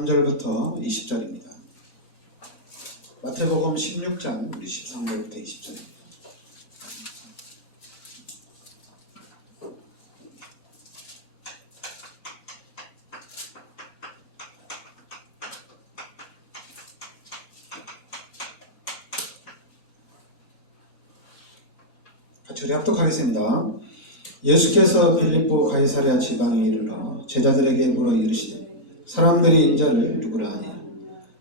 3절부터 20절입니다. 마태복음 16장 13절부터 20절입니다. 같이 우리 합독하겠습니다. 예수께서 빌립보 가이사랴 지방에 이르러 제자들에게 물어 이르시되 사람들이 인자를 누구라 하냐.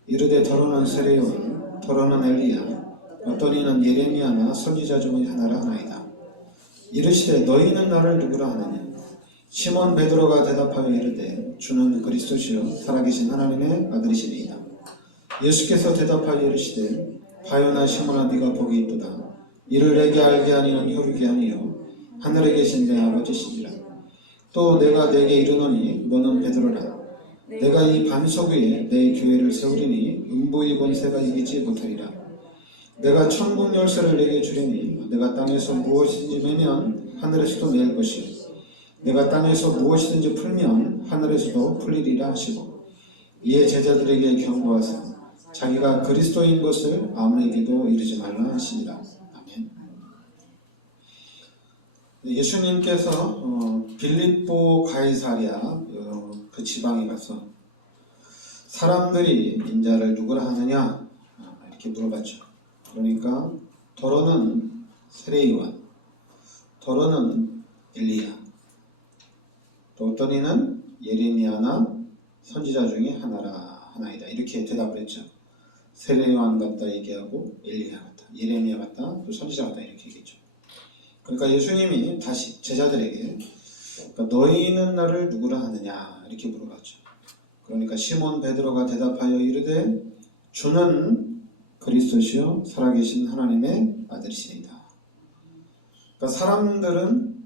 이르되 더러는 세례요한 더러는 엘리야 어떤 이는 예레미야나 선지자 중의 하나라 하나이다. 이르시되 너희는 나를 누구라 하느냐. 시몬 베드로가 대답하여 이르되 주는 그리스도시요 살아계신 하나님의 아들이시니이다. 예수께서 대답하여 이르시되 바요나 시몬아 네가 복이 있도다. 이를 내게 알게 하니는 혈육이 아니요 하늘에 계신 내 아버지시니라. 또 내가 내게 이르노니 너는 베드로라. 내가 이 반석 위에 내 교회를 세우리니 음부의 권세가 이기지 못하리라. 내가 천국 열쇠를 내게 주리니 내가 땅에서 무엇이든지 매면 하늘에서도 낼 것이요 내가 땅에서 무엇이든지 풀면 하늘에서도 풀리리라 하시고 이에 제자들에게 경고하사 자기가 그리스도인 것을 아무에게도 이르지 말라 하시니라. 아멘. 예수님께서 빌립보 가이사랴 그 지방에 가서 사람들이 인자를 누구라 하느냐 이렇게 물어봤죠. 그러니까 더러는 세례요한, 더러는 엘리야, 또 어떤 이는 예레미야나 선지자 중에 하나이다 이렇게 대답을 했죠. 세례요한 같다 얘기하고 엘리야 같다, 예레미야 같다, 또 선지자 같다 이렇게 얘기했죠. 그러니까 예수님이 다시 제자들에게 그러니까 너희는 나를 누구라 하느냐 이렇게 물어봤죠. 그러니까 시몬 베드로가 대답하여 이르되 주는 그리스도시요 살아계신 하나님의 아들이시니이다. 그러니까 사람들은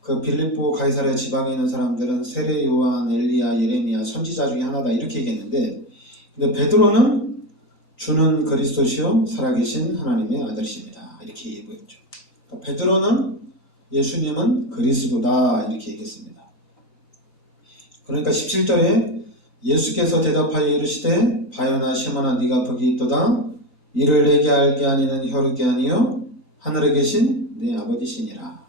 그 빌립보 가이사랴 지방에 있는 사람들은 세례 요한, 엘리야, 예레미야, 선지자 중에 하나다 이렇게 얘기했는데 근데 베드로는 주는 그리스도시요 살아계신 하나님의 아들이십니다 이렇게 얘기했죠. 그러니까 베드로는 예수님은 그리스도다 이렇게 얘기했습니다. 그러니까 17절에 예수께서 대답하여 이르시되 바요나 시몬아 네가 복이 있도다. 이를 내게 알게 하니는 혈육이 아니요 하늘에 계신 내 아버지시니라.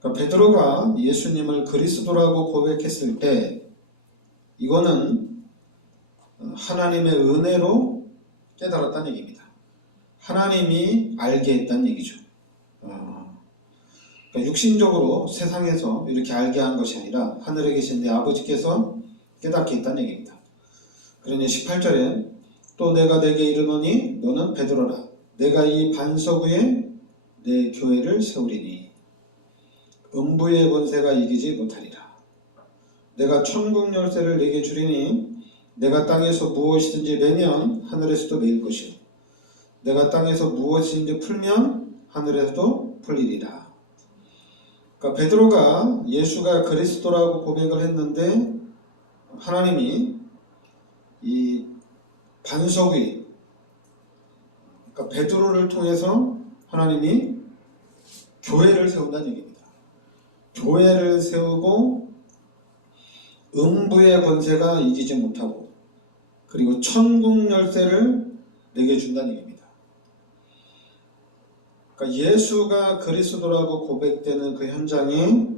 그러니까 베드로가 예수님을 그리스도라고 고백했을 때 이거는 하나님의 은혜로 깨달았다는 얘기입니다. 하나님이 알게 했다는 얘기죠. 그러니까 육신적으로 세상에서 이렇게 알게 한 것이 아니라 하늘에 계신 내 아버지께서 깨닫게 했다는 얘기입니다. 그러니 18절에 또 내가 내게 이르노니 너는 베드로라. 내가 이 반석 위에 내 교회를 세우리니 음부의 권세가 이기지 못하리라. 내가 천국 열쇠를 내게 주리니 내가 땅에서 무엇이든지 매면 하늘에서도 매일 것이요 내가 땅에서 무엇이든지 풀면 하늘에서도 풀리리라. 그러니까 베드로가 예수가 그리스도라고 고백을 했는데 하나님이 이 반석 위 그러니까 베드로를 통해서 하나님이 교회를 세운다는 얘기입니다. 교회를 세우고 음부의 권세가 이기지 못하고 그리고 천국 열쇠를 내게 준다는 얘기입니다. 그러니까 예수가 그리스도라고 고백되는 그 현장에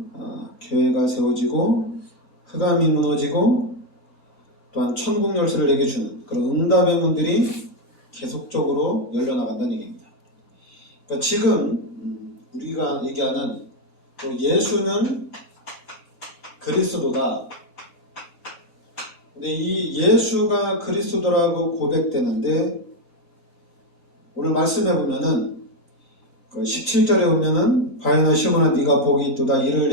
교회가 세워지고 흑암이 무너지고 또한 천국 열쇠를 내게 주는 그런 응답의 문들이 계속적으로 열려나간다는 얘기입니다. 그러니까 지금 우리가 얘기하는 예수는 그리스도다. 근데 이 예수가 그리스도라고 고백되는데 오늘 말씀해 보면은 17절에 보면은 바요나 시몬아 네가 복이 있도다. 이를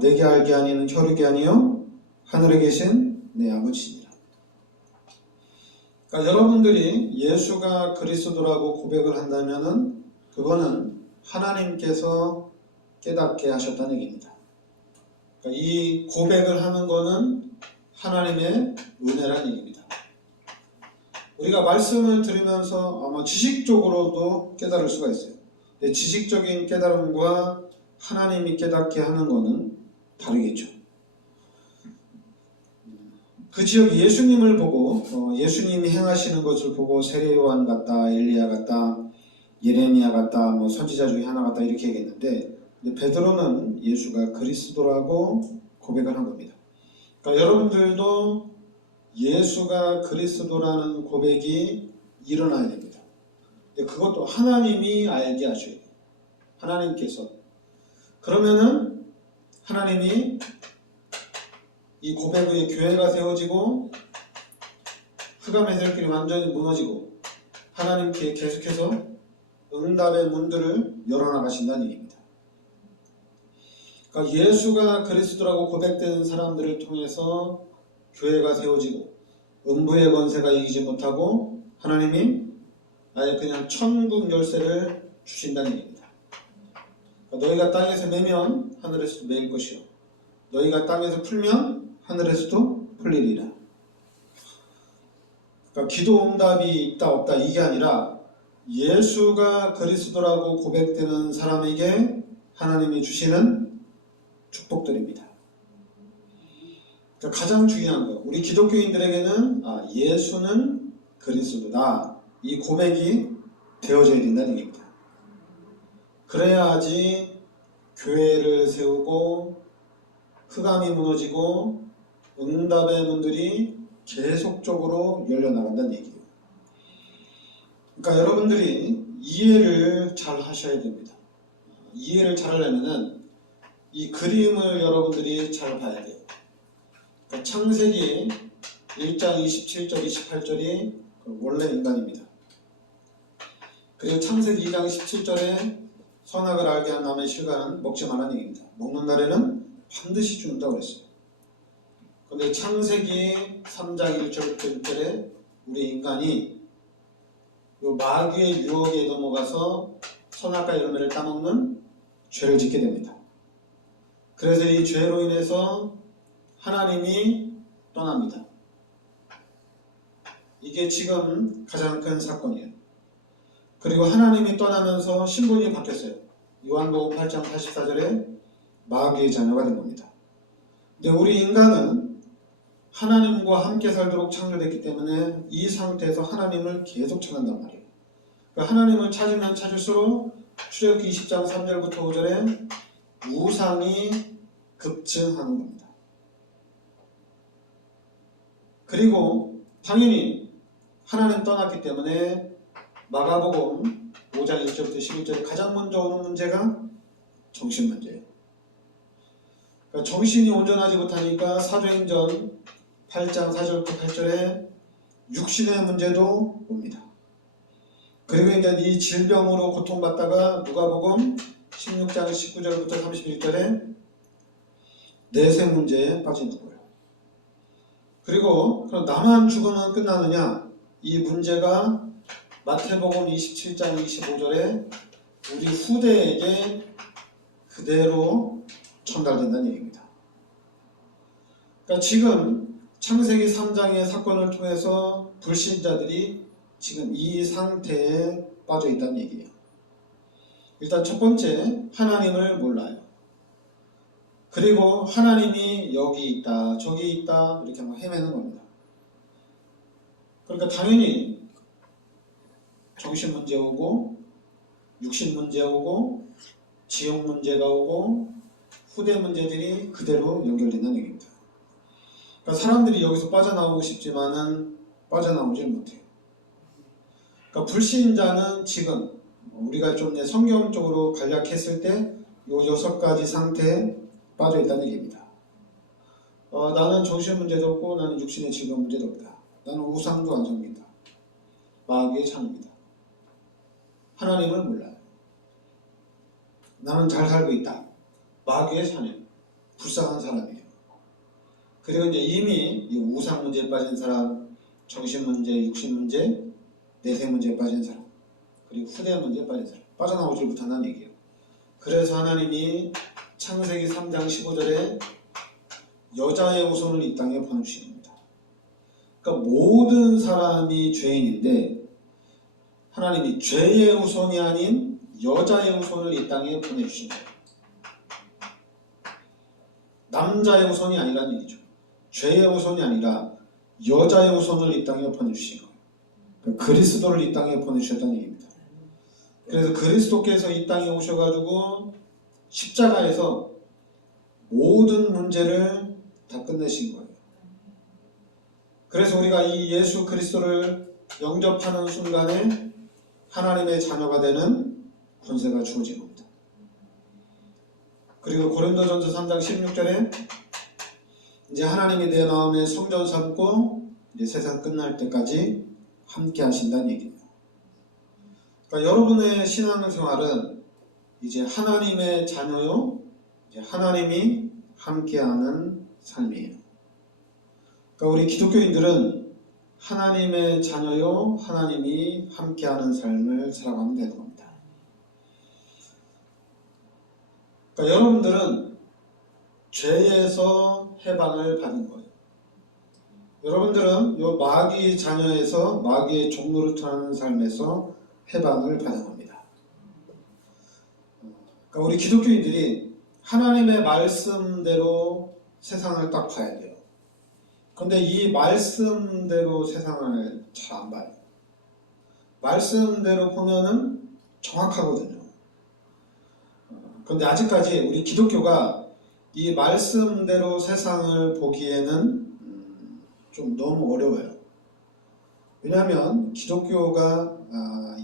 내게 알게 하니는 혈육이 아니요 하늘에 계신 내 아버지시니라. 그러니까 여러분들이 예수가 그리스도라고 고백을 한다면은 그거는 하나님께서 깨닫게 하셨다는 얘기입니다. 그러니까 이 고백을 하는 거는 하나님의 은혜라는 얘기입니다. 우리가 말씀을 들으면서 아마 지식적으로도 깨달을 수가 있어요. 근데 지식적인 깨달음과 하나님이 깨닫게 하는 거는 다르겠죠. 그 지역 예수님을 보고 예수님이 행하시는 것을 보고 세례 요한 같다, 엘리야 같다, 예레미야 같다, 뭐 선지자 중에 하나 같다 이렇게 얘기했는데 베드로는 예수가 그리스도라고 고백을 한 겁니다. 그러니까 여러분들도 예수가 그리스도라는 고백이 일어나야 됩니다. 근데 그것도 하나님이 알게 하셔야 돼요. 하나님께서. 그러면은 하나님이 이 고백 위에 교회가 세워지고 흑암의 세력들이 완전히 무너지고 하나님께 계속해서 응답의 문들을 열어나가신다는 얘기입니다. 그러니까 예수가 그리스도라고 고백되는 사람들을 통해서 교회가 세워지고 음부의 권세가 이기지 못하고 하나님이 아예 그냥 천국 열쇠를 주신다는 얘기입니다. 그러니까 너희가 땅에서 매면 하늘에서도 매일 것이요 너희가 땅에서 풀면 하늘에서도 풀리리라. 그러니까 기도 응답이 있다 없다 이게 아니라 예수가 그리스도라고 고백되는 사람에게 하나님이 주시는 축복들입니다. 그러니까 가장 중요한 거, 우리 기독교인들에게는 예수는 그리스도다. 이 고백이 되어져야 된다는 얘기입니다. 그래야지 교회를 세우고 흑암이 무너지고 응답의 문들이 계속적으로 열려나간다는 얘기예요. 그러니까 여러분들이 이해를 잘 하셔야 됩니다. 이해를 잘 하려면은 이 그림을 여러분들이 잘 봐야 돼요. 그러니까 창세기 1장 27절 28절이 원래 인간입니다. 그리고 창세기 2장 17절에 선악을 알게 한 남의 실과는 먹지 말라는 얘기입니다. 먹는 날에는 반드시 죽는다고 그랬어요. 그런데 창세기 3장 1절부터 6절에 우리 인간이 요 마귀의 유혹에 넘어가서 선악과 열매를 따먹는 죄를 짓게 됩니다. 그래서 이 죄로 인해서 하나님이 떠납니다. 이게 지금 가장 큰 사건이에요. 그리고 하나님이 떠나면서 신분이 바뀌었어요. 요한복음 8장 84절에 마귀의 자녀가 된 겁니다. 근데 우리 인간은 하나님과 함께 살도록 창조됐기 때문에 이 상태에서 하나님을 계속 찾는단 말이에요. 그러니까 하나님을 찾으면 찾을수록 출애굽기 20장 3절부터 5절에 우상이 급증하는 겁니다. 그리고 당연히 하나님 떠났기 때문에 마가복음 5장 1절부터 11절에 가장 먼저 오는 문제가 정신 문제예요. 그러니까 정신이 온전하지 못하니까 사도행전 8장 4절부터 8절에 육신의 문제도 옵니다. 그리고 이제 이 질병으로 고통받다가 누가복음 16장 19절부터 31절에 내세 문제에 빠지는 거예요. 그리고 그럼 나만 죽으면 끝나느냐? 이 문제가 마태복음 27장 25절에 우리 후대에게 그대로 전달된다는 얘기입니다. 그러니까 지금 창세기 3장의 사건을 통해서 불신자들이 지금 이 상태에 빠져 있다는 얘기예요. 일단 첫 번째, 하나님을 몰라요. 그리고 하나님이 여기 있다, 저기 있다 이렇게 막 헤매는 겁니다. 그러니까 당연히 정신 문제 오고 육신 문제 오고 지역 문제가 오고 후대 문제들이 그대로 연결된다는 얘기입니다. 그러니까 사람들이 여기서 빠져나오고 싶지만은 빠져나오지 못해요. 그러니까 불신자는 지금 우리가 좀 성경적으로 간략했을 때 이 6가지 상태에 빠져 있다는 얘기입니다. 나는 정신 문제도 없고 나는 육신의 질병 문제도 없다. 나는 우상도 안 섬긴다. 마귀의 자녀입니다. 하나님을 몰라요. 나는 잘 살고 있다. 마귀의 자녀. 불쌍한 사람이에요. 그리고 이제 이미 이 우상 문제에 빠진 사람, 정신 문제, 육신 문제, 내세 문제에 빠진 사람, 그리고 후대 문제에 빠진 사람, 빠져나오지 못한다는 얘기예요. 그래서 하나님이 창세기 3장 15절에 여자의 후손을 이 땅에 보내주신 겁니다. 그러니까 모든 사람이 죄인인데 하나님이 죄의 후손이 아닌 여자의 후손을 이 땅에 보내주신 거예요. 남자의 후손이 아니라는 얘기죠. 죄의 후손이 아니라 여자의 후손을 이 땅에 보내주신 거예요. 그러니까 그리스도를 이 땅에 보내주셨다는 얘기입니다. 그래서 그리스도께서 이 땅에 오셔가지고 십자가에서 모든 문제를 다 끝내신 거예요. 그래서 우리가 이 예수 그리스도를 영접하는 순간에 하나님의 자녀가 되는 권세가 주어진 겁니다. 그리고 고린도전서 3장 16절에 이제 하나님이 내 마음에 성전 삼고 이제 세상 끝날 때까지 함께 하신다는 얘기예요. 그러니까 여러분의 신앙생활은 이제 하나님의 자녀요, 이제 하나님이 함께하는 삶이에요. 그러니까 우리 기독교인들은 하나님의 자녀요, 하나님이 함께하는 삶을 살아가면 되는 겁니다. 그러니까 여러분들은 죄에서 해방을 받은 거예요. 여러분들은 요 마귀 자녀에서 마귀의 종로를 타는 삶에서 해방을 받은 겁니다. 그러니까 우리 기독교인들이 하나님의 말씀대로 세상을 딱 봐야 돼요. 그런데 이 말씀대로 세상을 잘 안 봐요. 말씀대로 보면은 정확하거든요. 그런데 아직까지 우리 기독교가 이 말씀대로 세상을 보기에는 좀 너무 어려워요. 왜냐하면 기독교가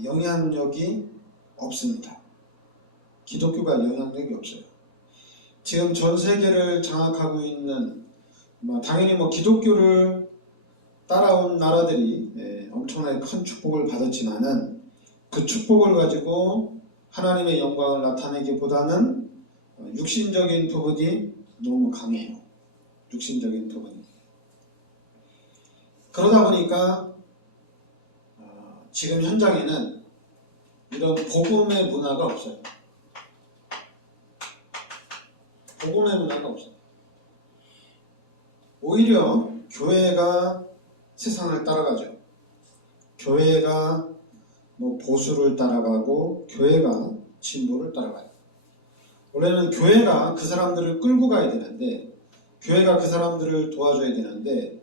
영향력이 없습니다. 기독교가 영향력이 없어요. 지금 전 세계를 장악하고 있는 당연히 기독교를 따라온 나라들이 엄청나게 큰 축복을 받았지만은 그 축복을 가지고 하나님의 영광을 나타내기보다는 육신적인 부분이 너무 강해요. 육신적인 부분이. 그러다 보니까 지금 현장에는 이런 복음의 문화가 없어요. 복음의 문화가 없어요. 오히려 교회가 세상을 따라가죠. 교회가 보수를 따라가고 교회가 진보를 따라가요. 원래는 교회가 그 사람들을 끌고 가야 되는데, 교회가 그 사람들을 도와줘야 되는데,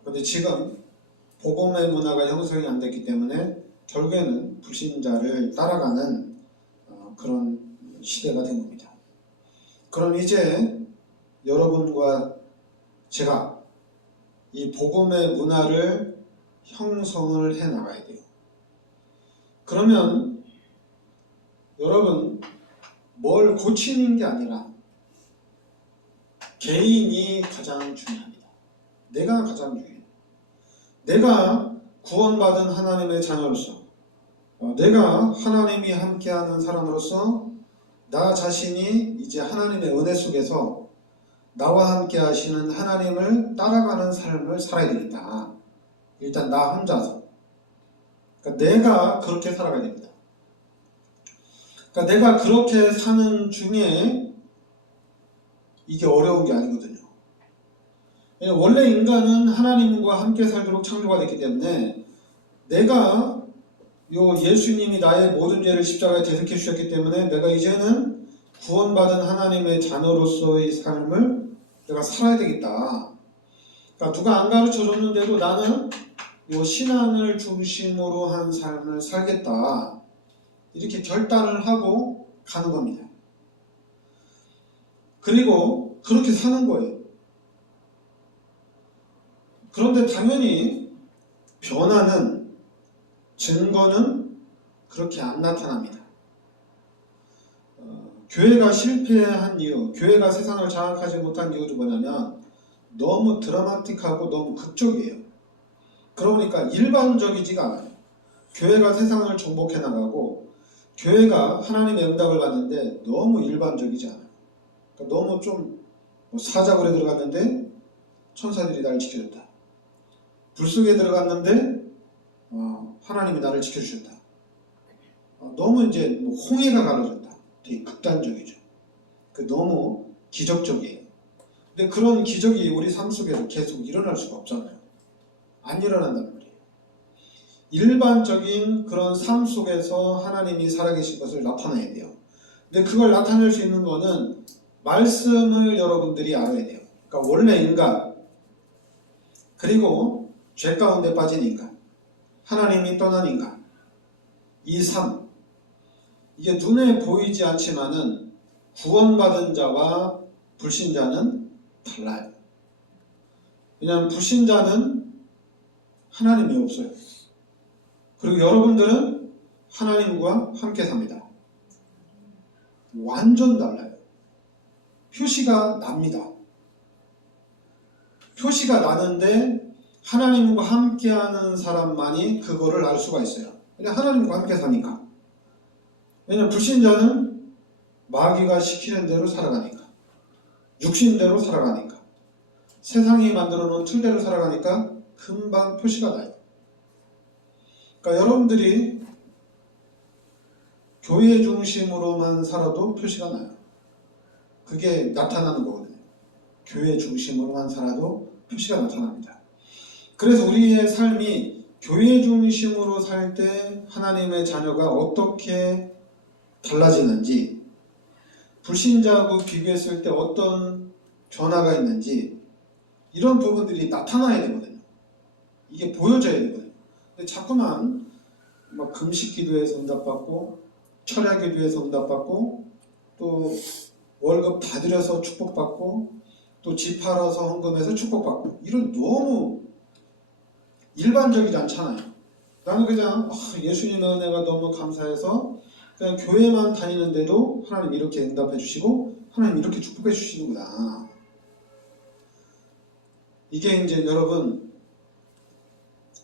그런데 지금 복음의 문화가 형성이 안 됐기 때문에 결국에는 불신자를 따라가는 그런 시대가 된 겁니다. 그럼 이제 여러분과 제가 이 복음의 문화를 형성을 해 나가야 돼요. 그러면 여러분 뭘 고치는 게 아니라 개인이 가장 중요합니다. 내가 가장 중요해요. 내가 구원받은 하나님의 자녀로서, 내가 하나님이 함께하는 사람으로서 나 자신이 이제 하나님의 은혜 속에서 나와 함께 하시는 하나님을 따라가는 삶을 살아야 되겠다. 일단 나 혼자서. 그러니까 내가 그렇게 살아가야 됩니다. 그러니까 내가 그렇게 사는 중에 이게 어려운 게 아니거든요. 원래 인간은 하나님과 함께 살도록 창조가 됐기 때문에 내가 예수님이 나의 모든 죄를 십자가에 대속해 주셨기 때문에 내가 이제는 구원받은 하나님의 자녀로서의 삶을 내가 살아야 되겠다. 그러니까 누가 안 가르쳐 줬는데도 나는 신앙을 중심으로 한 삶을 살겠다. 이렇게 결단을 하고 가는 겁니다. 그리고 그렇게 사는 거예요. 그런데 당연히 변화는, 증거는 그렇게 안 나타납니다. 교회가 실패한 이유, 교회가 세상을 장악하지 못한 이유도 뭐냐면 너무 드라마틱하고 너무 극적이에요. 그러니까 일반적이지가 않아요. 교회가 세상을 정복해 나가고 교회가 하나님의 응답을 받는데 너무 일반적이지 않아요. 그러니까 너무 좀 사자굴에 들어갔는데 천사들이 나를 지켜줬다. 불속에 들어갔는데 하나님이 나를 지켜주셨다. 너무 이제 홍해가 가려졌다. 되게 극단적이죠. 너무 기적적이에요. 근데 그런 기적이 우리 삶 속에서 계속 일어날 수가 없잖아요. 안 일어난단 말이에요. 일반적인 그런 삶 속에서 하나님이 살아계신 것을 나타내야 돼요. 근데 그걸 나타낼 수 있는 거는 말씀을 여러분들이 알아야 돼요. 그러니까 원래 인간, 그리고 죄 가운데 빠진 인간, 하나님이 떠난 인간, 이 삶, 이게 눈에 보이지 않지만은 구원받은 자와 불신자는 달라요. 왜냐하면 불신자는 하나님이 없어요. 그리고 여러분들은 하나님과 함께 삽니다. 완전 달라요. 표시가 납니다. 표시가 나는데 하나님과 함께하는 사람만이 그거를 알 수가 있어요. 그냥 하나님과 함께 사니까. 왜냐하면 불신자는 마귀가 시키는 대로 살아가니까, 육신대로 살아가니까, 세상이 만들어 놓은 틀대로 살아가니까 금방 표시가 나요. 그러니까 여러분들이 교회 중심으로만 살아도 표시가 나요. 그게 나타나는 거거든요. 교회 중심으로만 살아도 표시가 나타납니다. 그래서 우리의 삶이 교회 중심으로 살 때 하나님의 자녀가 어떻게 달라지는지, 불신자하고 비교했을 때 어떤 변화가 있는지, 이런 부분들이 나타나야 되거든요. 이게 보여져야 되거든요. 근데 자꾸만 막 금식 기도에서 응답받고, 철야 기도에서 응답받고, 또 월급 다 들여서 축복받고, 또 집 팔아서 헌금해서 축복받고, 이런 너무 일반적이지 않잖아요. 나는 그냥 예수님의 은혜가 너무 감사해서 그냥 교회만 다니는데도 하나님 이렇게 응답해 주시고 하나님 이렇게 축복해 주시는구나. 이게 이제 여러분,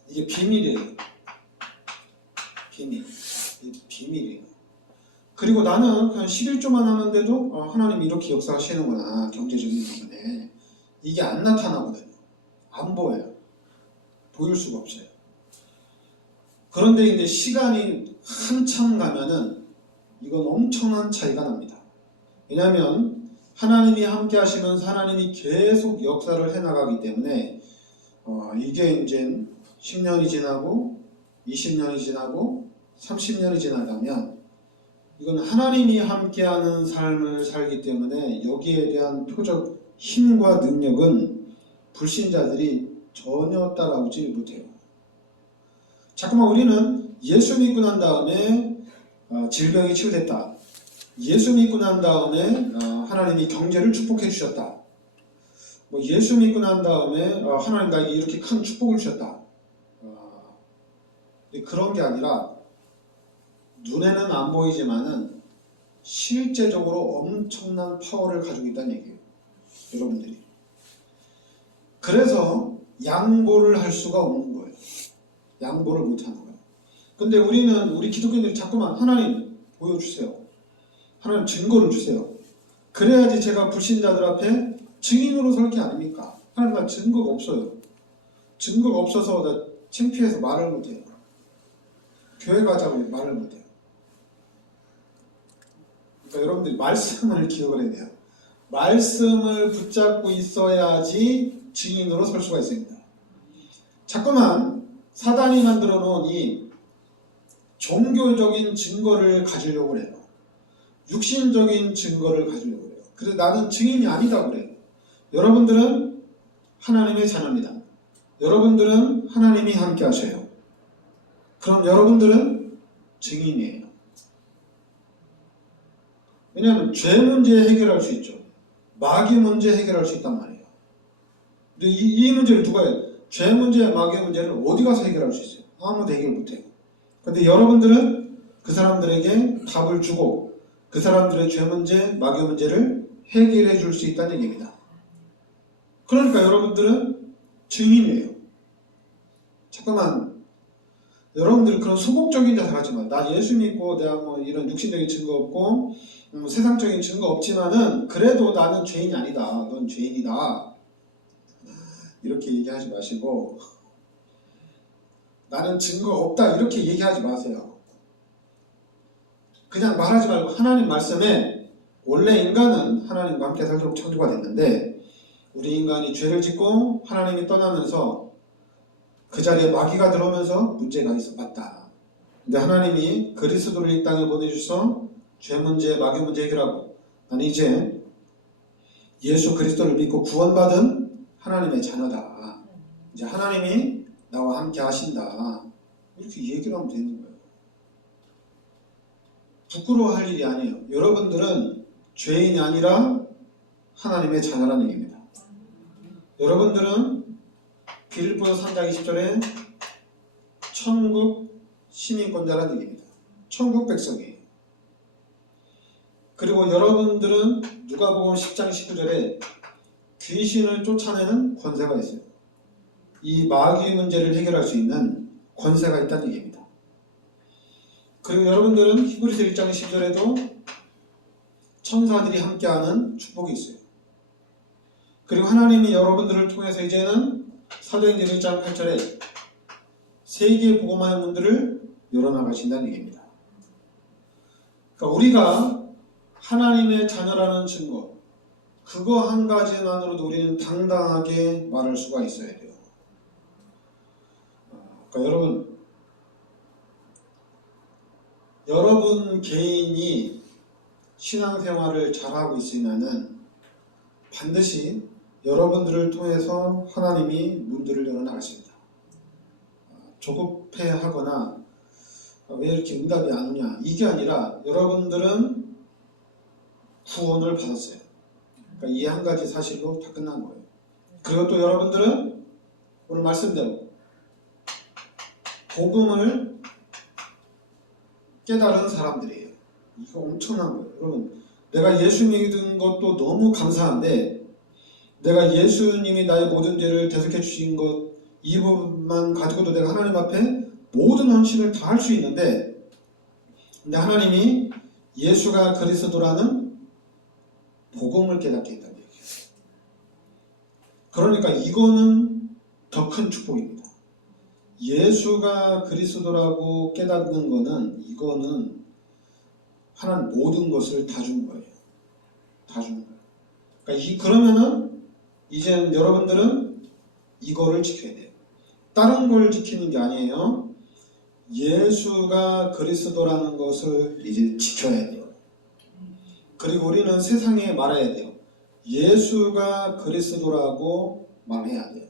이게 비밀이에요. 비밀이에요. 그리고 나는 그냥 11조만 하는데도 하나님 이렇게 역사하시는구나. 경제적인 부분에. 이게 안 나타나거든요. 안 보여요. 보일 수가 없어요. 그런데 이제 시간이 한참 가면은 이건 엄청난 차이가 납니다. 왜냐하면 하나님이 함께 하시면서 하나님이 계속 역사를 해나가기 때문에 이게 이제 10년이 지나고 20년이 지나고 30년이 지나가면 이건 하나님이 함께하는 삶을 살기 때문에 여기에 대한 표적 힘과 능력은 불신자들이 전혀 따라오지 못해요. 잠깐만, 우리는 예수 믿고 난 다음에 질병이 치유됐다. 예수 믿고 난 다음에 하나님이 경제를 축복해 주셨다. 예수 믿고 난 다음에 하나님 나에게 이렇게 큰 축복을 주셨다. 그런 게 아니라 눈에는 안 보이지만은 실제적으로 엄청난 파워를 가지고 있다는 얘기예요. 여러분들이. 그래서 양보를 할 수가 없는 거예요. 양보를 못하는 거예요. 근데 우리 기독교인들이 자꾸만 하나님 보여주세요. 하나님 증거를 주세요. 그래야지 제가 불신자들 앞에 증인으로 설 게 아닙니까? 하나님 나 증거가 없어요. 증거가 없어서 나 창피해서 말을 못해요. 교회 가자고 말을 못해요. 그러니까 여러분들이 말씀을 기억을 해야 돼요. 말씀을 붙잡고 있어야지 증인으로 설 수가 있습니다. 자꾸만 사단이 만들어 놓은 이 종교적인 증거를 가지려고 해요. 육신적인 증거를 가지려고 해요. 그래서 나는 증인이 아니다 그래요. 여러분들은 하나님의 자녀입니다. 여러분들은 하나님이 함께 하셔요. 그럼 여러분들은 증인이에요. 왜냐하면 죄 문제 해결할 수 있죠. 마귀 문제 해결할 수 있단 말이에요. 근데 이 문제를 누가 해요? 죄 문제, 마귀 문제를 어디 가서 해결할 수 있어요? 아무도 해결 못해요. 근데 여러분들은 그 사람들에게 답을 주고 그 사람들의 죄 문제, 마귀 문제를 해결해 줄 수 있다는 얘기입니다. 그러니까 여러분들은 증인이에요. 잠깐만, 여러분들은 그런 소극적인 자세 하지 마. 나 예수 믿고 내가 이런 육신적인 증거 없고 세상적인 증거 없지만은 그래도 나는 죄인이 아니다. 넌 죄인이다. 이렇게 얘기하지 마시고 나는 증거 없다 이렇게 얘기하지 마세요. 그냥 말하지 말고 하나님 말씀에 원래 인간은 하나님과 함께 살도록 창조가 됐는데 우리 인간이 죄를 짓고 하나님이 떠나면서 그 자리에 마귀가 들어오면서 문제가 맞다. 근데 하나님이 그리스도를 이 땅에 보내주셔서 죄 문제, 마귀 문제 해결하고 나는 이제 예수 그리스도를 믿고 구원받은 하나님의 자녀다. 이제 하나님이 나와 함께 하신다. 이렇게 얘기를 하면 되는 거예요. 부끄러워할 일이 아니에요. 여러분들은 죄인이 아니라 하나님의 자녀라는 얘기입니다. 여러분들은 빌립보서 3장 20절에 천국 시민권자라는 얘기입니다. 천국 백성이에요. 그리고 여러분들은 누가복음 10장 19절에 귀신을 쫓아내는 권세가 있어요. 이 마귀의 문제를 해결할 수 있는 권세가 있다는 얘기입니다. 그리고 여러분들은 히브리서 1장 10절에도 천사들이 함께하는 축복이 있어요. 그리고 하나님이 여러분들을 통해서 이제는 사도행전 1장 8절에 세계의 복음화의 문들을 열어나가신다는 얘기입니다. 그러니까 우리가 하나님의 자녀라는 증거, 그거 한 가지만으로도 우리는 당당하게 말할 수가 있어야 돼요. 그러니까 여러분 개인이 신앙생활을 잘하고 있으면은 반드시 여러분들을 통해서 하나님이 문들을 열어나가십니다. 조급해하거나 왜 이렇게 응답이 안 오냐, 이게 아니라 여러분들은 구원을 받았어요. 그러니까 이 한 가지 사실로 다 끝난 거예요. 그리고 또 여러분들은 오늘 말씀대로 복음을 깨달은 사람들이에요. 이거 엄청난 거예요. 여러분, 내가 예수 믿은 것도 너무 감사한데 내가 예수님이 나의 모든 죄를 대속해 주신 것 이 부분만 가지고도 내가 하나님 앞에 모든 헌신을 다 할 수 있는데, 근데 하나님이 예수가 그리스도라는 복음을 깨닫게 했다는 얘기예요. 그러니까 이거는 더 큰 축복입니다. 예수가 그리스도라고 깨닫는 거는, 이거는 하나님 모든 것을 다 준 거예요. 다 준 거예요. 그러니까 그러면은 이제 여러분들은 이거를 지켜야 돼요. 다른 걸 지키는 게 아니에요. 예수가 그리스도라는 것을 이제 지켜야 돼요. 그리고 우리는 세상에 말해야 돼요. 예수가 그리스도라고 말해야 돼요.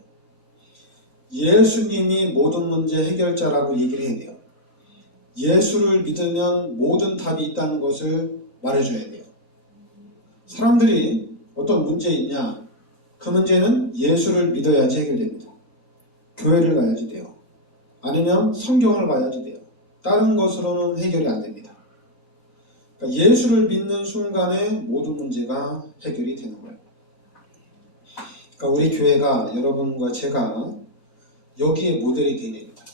예수님이 모든 문제 해결자라고 얘기를 해야 돼요. 예수를 믿으면 모든 답이 있다는 것을 말해줘야 돼요. 사람들이 어떤 문제 있냐? 그 문제는 예수를 믿어야지 해결됩니다. 교회를 가야지 돼요. 아니면 성경을 봐야지 돼요. 다른 것으로는 해결이 안 됩니다. 그러니까 예수를 믿는 순간에 모든 문제가 해결이 되는 거예요. 그러니까 우리 교회가, 여러분과 제가 여기에 모델이 되는 겁니다.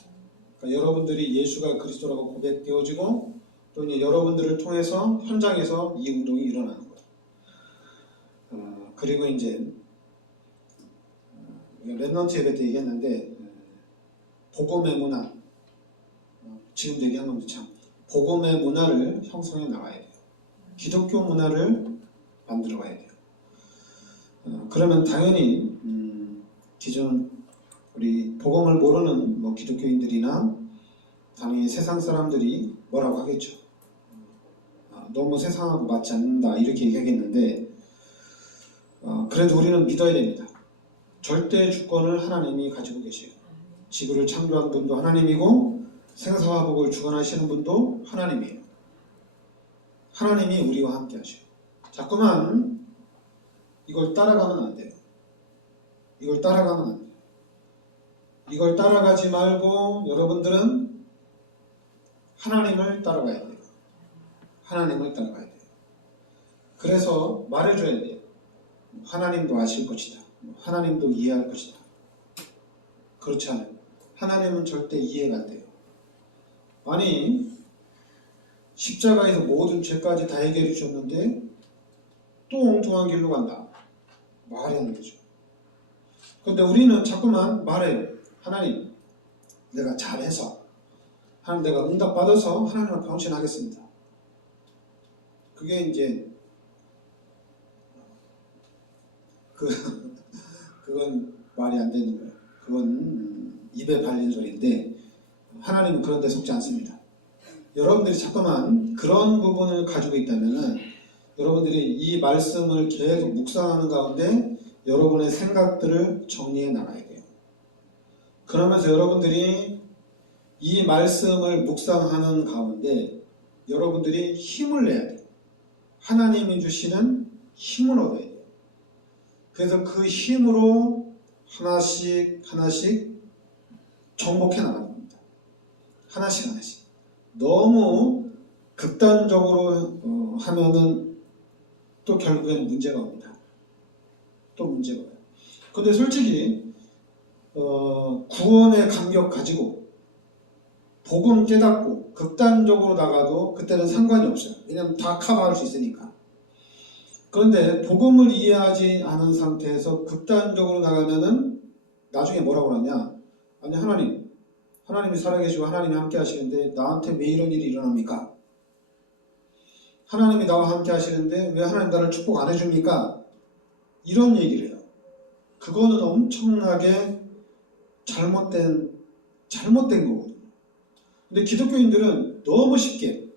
그러니까 여러분들이 예수가 그리스도라고 고백되어지고 또 이제 여러분들을 통해서 현장에서 이 운동이 일어나는 거예요. 그리고 이제 랩넌트 예배 때 얘기했는데, 복음의 문화, 지금 얘기한 건데 참, 복음의 문화를 형성해 나가야 돼요. 기독교 문화를 만들어 가야 돼요. 그러면 당연히 기존 우리 복음을 모르는 기독교인들이나 당연히 세상 사람들이 뭐라고 하겠죠. 너무 세상하고 맞지 않는다 이렇게 얘기하겠는데, 그래도 우리는 믿어야 됩니다. 절대 주권을 하나님이 가지고 계세요. 지구를 창조한 분도 하나님이고 생사화복을 주관하시는 분도 하나님이에요. 하나님이 우리와 함께 하셔요. 자꾸만 이걸 따라가면 안 돼요. 이걸 따라가면 안 돼요. 이걸 따라가지 말고 여러분들은 하나님을 따라가야 돼요. 하나님을 따라가야 돼요. 그래서 말해줘야 돼요. 하나님도 아실 것이다. 하나님도 이해할 것이다. 그렇지 않아요. 하나님은 절대 이해가 안 돼요. 아니, 십자가에서 모든 죄까지 다 해결해 주셨는데 또 엉뚱한 길로 간다. 말이 안 되죠. 그런데 우리는 자꾸만 말해요. 하나님, 내가 잘해서, 하나님 내가 응답받아서 하나님 앞에 헌신하겠습니다. 그게 이제 그건 말이 안 되는 거예요. 그건 입에 발린 소리인데 하나님은 그런 데 속지 않습니다. 여러분들이 자꾸만 그런 부분을 가지고 있다면은 여러분들이 이 말씀을 계속 묵상하는 가운데 여러분의 생각들을 정리해 나가야 돼요. 그러면서 여러분들이 이 말씀을 묵상하는 가운데 여러분들이 힘을 내야 돼요. 하나님이 주시는 힘을 얻어야 돼요. 그래서 그 힘으로 하나씩 정복해 나가는 겁니다. 하나씩. 너무 극단적으로 하면은 또 결국에는 문제가 옵니다. 또 문제가 와요. 근데 솔직히 구원의 감격 가지고 복음 깨닫고 극단적으로 나가도 그때는 상관이 없어요. 왜냐하면 다 커버할 수 있으니까. 그런데 복음을 이해하지 않은 상태에서 극단적으로 나가면은 나중에 뭐라고 하냐? 아니 하나님이 살아계시고 하나님이 함께 하시는데 나한테 왜 이런 일이 일어납니까? 하나님이 나와 함께 하시는데 왜 하나님 나를 축복 안 해줍니까? 이런 얘기를 해요. 그거는 엄청나게 잘못된 거거든요. 근데 기독교인들은 너무 쉽게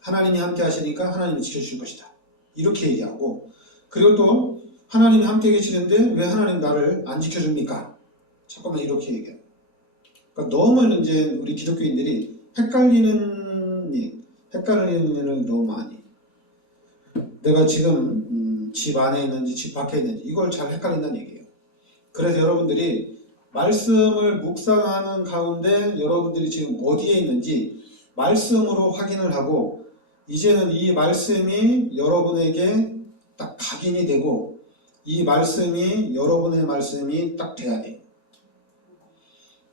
하나님이 함께 하시니까 하나님이 지켜주실 것이다. 이렇게 얘기하고, 그리고 또 하나님이 함께 계시는데 왜 하나님 나를 안 지켜줍니까? 잠깐만 이렇게 얘기해요. 그러니까 너무 이제 우리 기독교인들이 헷갈리는 일을 너무 많이. 내가 지금 집 안에 있는지 집 밖에 있는지 이걸 잘 헷갈린다는 얘기예요. 그래서 여러분들이 말씀을 묵상하는 가운데 여러분들이 지금 어디에 있는지 말씀으로 확인을 하고, 이제는 이 말씀이 여러분에게 딱 각인이 되고 이 말씀이 여러분의 말씀이 딱 돼야 돼요.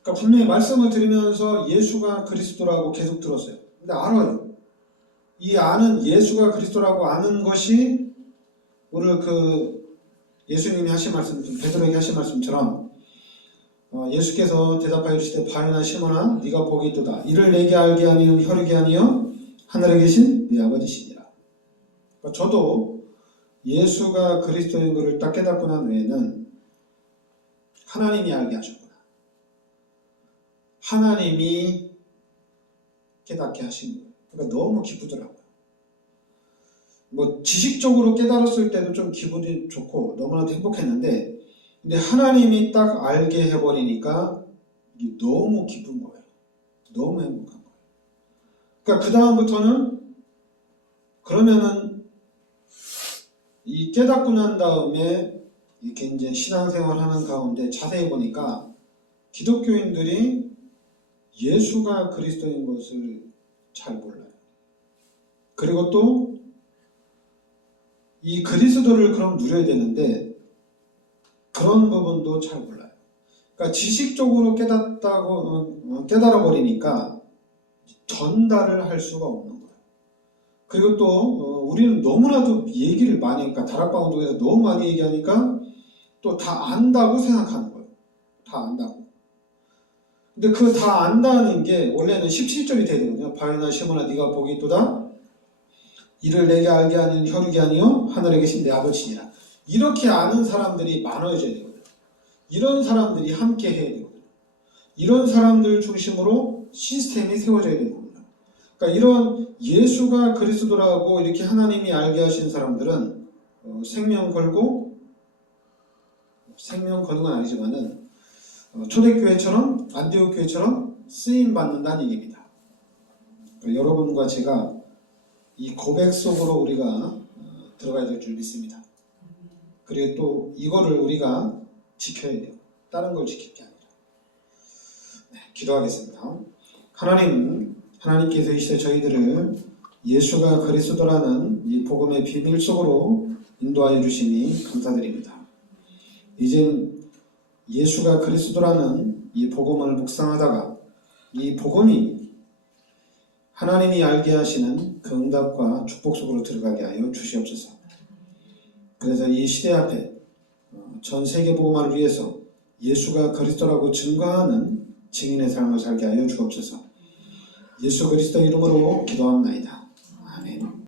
그러니까 분명히 말씀을 들으면서 예수가 그리스도라고 계속 들었어요. 근데 알아요. 이 아는 예수가 그리스도라고 아는 것이 오늘 예수님이 하신 말씀, 베드로에게 하신 말씀처럼 예수께서 대답하여 이르시되 바요나 시몬아 네가 복이 있도다. 이를 내게 알게 하니는 혈육이 아니요 하늘에 계신 네 아버지시니라. 그러니까 저도 예수가 그리스도인 것을 딱 깨닫고 난 후에는 하나님이 알게 하셨구나. 하나님이 깨닫게 하신 거예요. 그러니까 너무 기쁘더라고요. 뭐 지식적으로 깨달았을 때도 좀 기분이 좋고 너무나도 행복했는데, 근데 하나님이 딱 알게 해버리니까 이게 너무 기쁜 거예요. 너무 행복한 거예요. 그러니까 그 다음부터는 그러면은 이 깨닫고 난 다음에 이렇게 이제 신앙생활 하는 가운데 자세히 보니까 기독교인들이 예수가 그리스도인 것을 잘 몰라요. 그리고 또 이 그리스도를 그럼 누려야 되는데 그런 부분도 잘 몰라요. 그러니까 지식적으로 깨달아 버리니까 전달을 할 수가 없는 거예요. 그리고 또 우리는 너무나도 얘기를 많이 하니까 다락방 운동에서 너무 많이 얘기하니까 또 다 안다고 생각하는 거예요. 다 안다고. 근데 그 다 안다는 게 원래는 17절이 되거든요. 바요나 시몬아 네가 복이 있도다. 이를 내게 알게 하는 혈육이 아니요 하늘에 계신 내 아버지니라. 이렇게 아는 사람들이 많아져야 되거든요. 이런 사람들이 함께 해야 되거든요. 이런 사람들 중심으로 시스템이 세워져야 되거든요. 그러니까 이런 예수가 그리스도라고 이렇게 하나님이 알게 하신 사람들은 생명 거는 건 아니지만은 초대교회처럼 안디옥 교회처럼 쓰임 받는다는 얘기입니다. 그러니까 여러분과 제가 이 고백 속으로 우리가 들어가야 될 줄 믿습니다. 그리고 또 이거를 우리가 지켜야 돼요. 다른 걸 지킬 게 아니라. 네, 기도하겠습니다. 하나님께서 이 시대 저희들을 예수가 그리스도라는 이 복음의 비밀 속으로 인도하여 주시니 감사드립니다. 이젠 예수가 그리스도라는 이 복음을 묵상하다가 이 복음이 하나님이 알게 하시는 그 응답과 축복 속으로 들어가게 하여 주시옵소서. 그래서 이 시대 앞에 전 세계 복음화를 위해서 예수가 그리스도라고 증거하는 증인의 삶을 살게 하여 주옵소서. 예수 그리스도 이름으로 기도합나이다.